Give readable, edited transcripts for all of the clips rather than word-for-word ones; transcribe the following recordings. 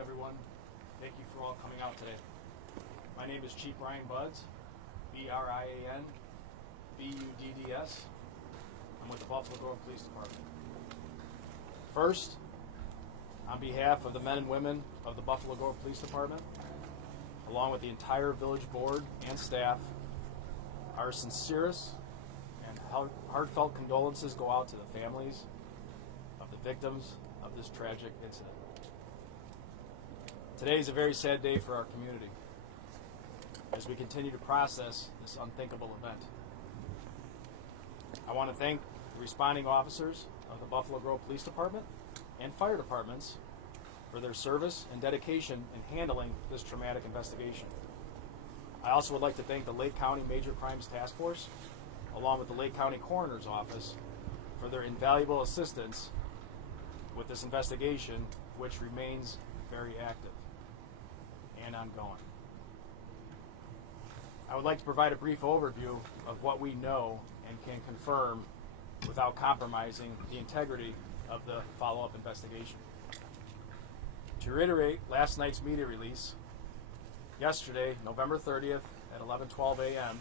everyone. Thank you for all coming out today. My name is Chief Brian Budds, B-R-I-A-N, B-U-D-D-S. I'm with the Buffalo Grove Police Department. First, on behalf of the men and women of the Buffalo Grove Police Department, along with the entire village board and staff, our sincerest and heartfelt condolences go out to the families of the victims of this tragic incident. Today is a very sad day for our community as we continue to process this unthinkable event. I want to thank the responding officers of the Buffalo Grove Police Department and fire departments for their service and dedication in handling this traumatic investigation. I also would like to thank the Lake County Major Crimes Task Force, along with the Lake County Coroner's Office, for their invaluable assistance with this investigation, which remains very active and ongoing. I would like to provide a brief overview of what we know and can confirm without compromising the integrity of the follow-up investigation. To reiterate last night's media release, yesterday, November 30th at 11:12 a.m.,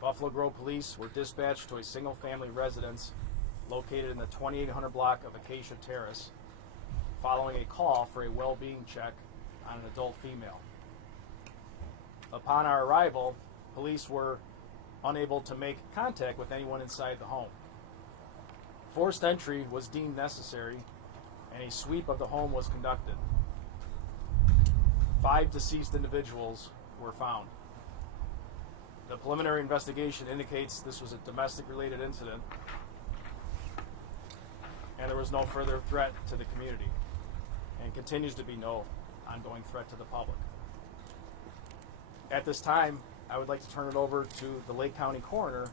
Buffalo Grove Police were dispatched to a single-family residence located in the 2800 block of Acacia Terrace following a call for a well-being check on an adult female. Upon our arrival, police were unable to make contact with anyone inside the home. Forced entry was deemed necessary, and a sweep of the home was conducted. 5 deceased individuals were found. The preliminary investigation indicates this was a domestic-related incident, and there was no further threat to the community, and continues to be no ongoing threat to the public. At this time, I would like to turn it over to the Lake County Coroner,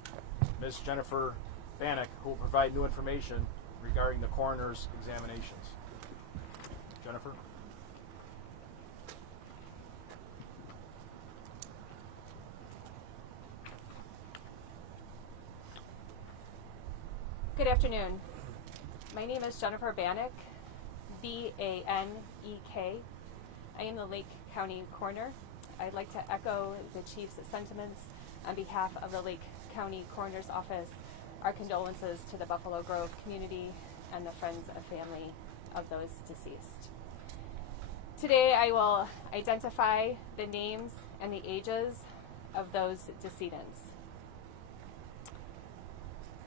Ms. Jennifer Bannock, who will provide new information regarding the coroner's examinations. Jennifer? Good afternoon. My name is Jennifer Bannock, B-A-N-E-K. I am the Lake County Coroner. I'd like to echo the Chief's sentiments on behalf of the Lake County Coroner's Office, our condolences to the Buffalo Grove community and the friends and family of those deceased. Today I will identify the names and the ages of those decedents.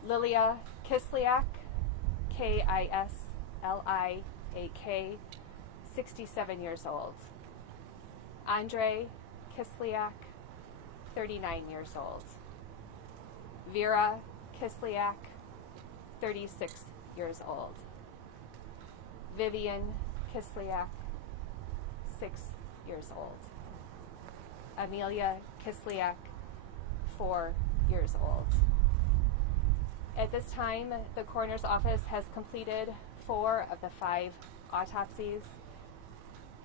Lillia Kisliak, K-I-S-L-I-A-K, 67 years old. Andrei Kisaliak, 39 years old. Vera Kisliak, 36 years old. Vivian Kisliak, 6 years old. Amilia Kisliak, 4 years old. At this time, the coroner's office has completed 4 of the 5 autopsies.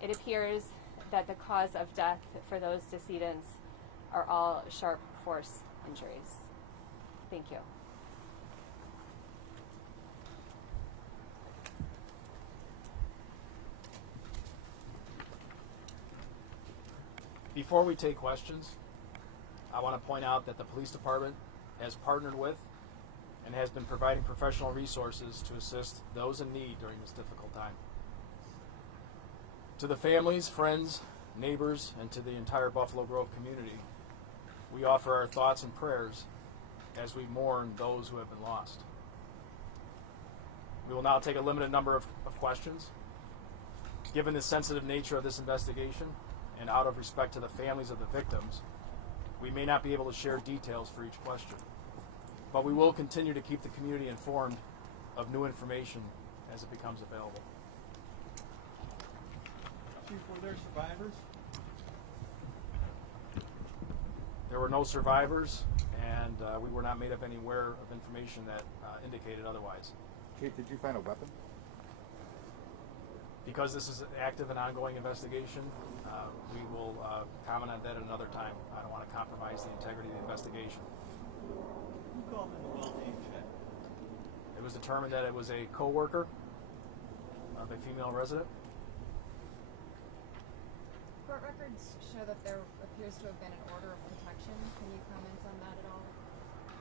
It appears that the cause of death for those decedents are all sharp force injuries. Thank you. Before we take questions, I want to point out that the police department has partnered with and has been providing professional resources to assist those in need during this difficult time. To the families, friends, neighbors, and to the entire Buffalo Grove community, we offer our thoughts and prayers as we mourn those who have been lost. We will now take a limited number of questions. Given the sensitive nature of this investigation, and out of respect to the families of the victims, we may not be able to share details for each question, but we will continue to keep the community informed of new information as it becomes available. Chief, were there survivors? There were no survivors, and we were not made up anywhere of information that indicated otherwise. Chief, did you find a weapon? Because this is an active and ongoing investigation, we will comment on that at another time. I don't want to compromise the integrity of the investigation. Who called in the well-being check? It was determined that it was a co-worker of a female resident. Court records show that there appears to have been an order of protection. Can you comment on that at all?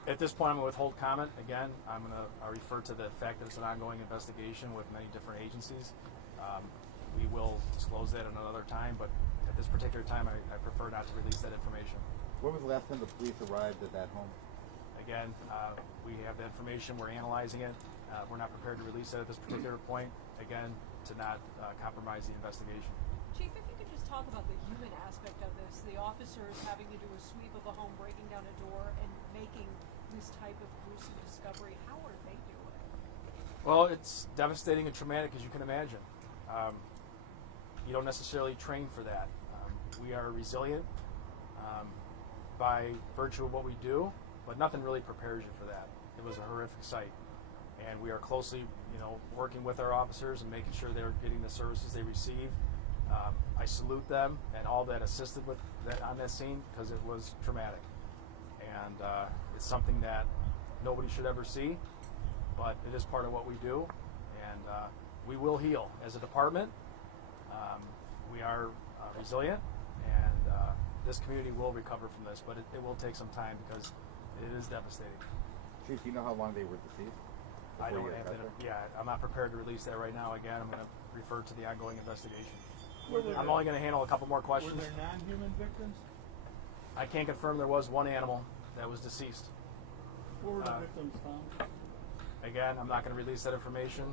At this point, I'm going to withhold comment. Again, I'm going to refer to the fact that it's an ongoing investigation with many different agencies. We will disclose that at another time, but at this particular time, I prefer not to release that information. When was the last time the police arrived at that home? Again, we have the information. We're analyzing it. We're not prepared to release it at this particular point. Again, to not compromise the investigation. Chief, if you could just talk about the human aspect of this, the officers having to do a sweep of a home, breaking down a door, and making this type of gruesome discovery. How are they doing? Well, it's devastating and traumatic, as you can imagine. You don't necessarily train for that. We are resilient by virtue of what we do, but nothing really prepares you for that. It was a horrific sight, and we are closely, working with our officers and making sure they're getting the services they receive. I salute them and all that assisted with that on that scene because it was traumatic, and it's something that nobody should ever see, but it is part of what we do, and we will heal as a department. We are resilient, and this community will recover from this, but it will take some time because it is devastating. Chief, do you know how long they were deceased? I don't have that. Yeah, I'm not prepared to release that right now. Again, I'm going to refer to the ongoing investigation. I'm only going to handle a couple more questions. Were there non-human victims? I can confirm there was one animal that was deceased. Where were the victims found? Again, I'm not going to release that information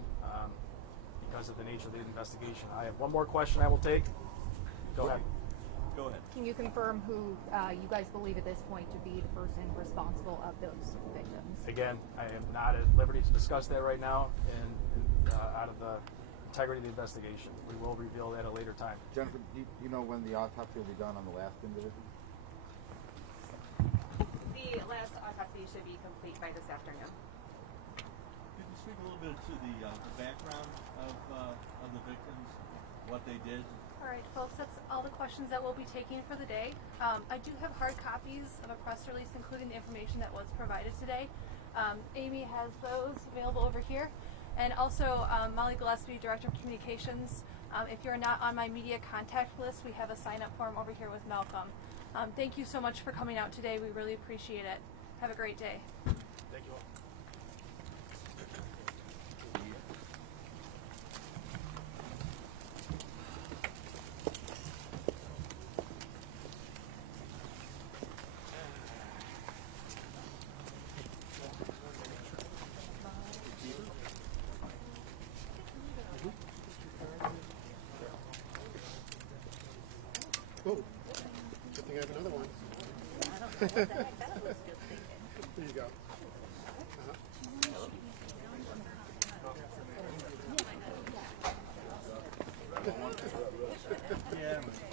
because of the nature of the investigation. I have one more question I will take. Go ahead. Go ahead. Can you confirm who you guys believe at this point to be the person responsible of those victims? Again, I am not at liberty to discuss that right now, and out of the integrity of the investigation, we will reveal that at a later time. Jennifer, do you know when the autopsy will be done on the last individual? The last autopsy should be complete by this afternoon. Could you speak a little bit to the background of the victims, what they did? All right, folks, that's all the questions that we'll be taking for the day. I do have hard copies of a press release, including the information that was provided today. Amy has those available over here. And also, Molly Gillespie, Director of Communications. If you're not on my media contact list, we have a sign-up form over here with Malcolm. Thank you so much for coming out today. We really appreciate it. Have a great day. Thank you all. Oh, good thing I have another one. There you go. Yeah.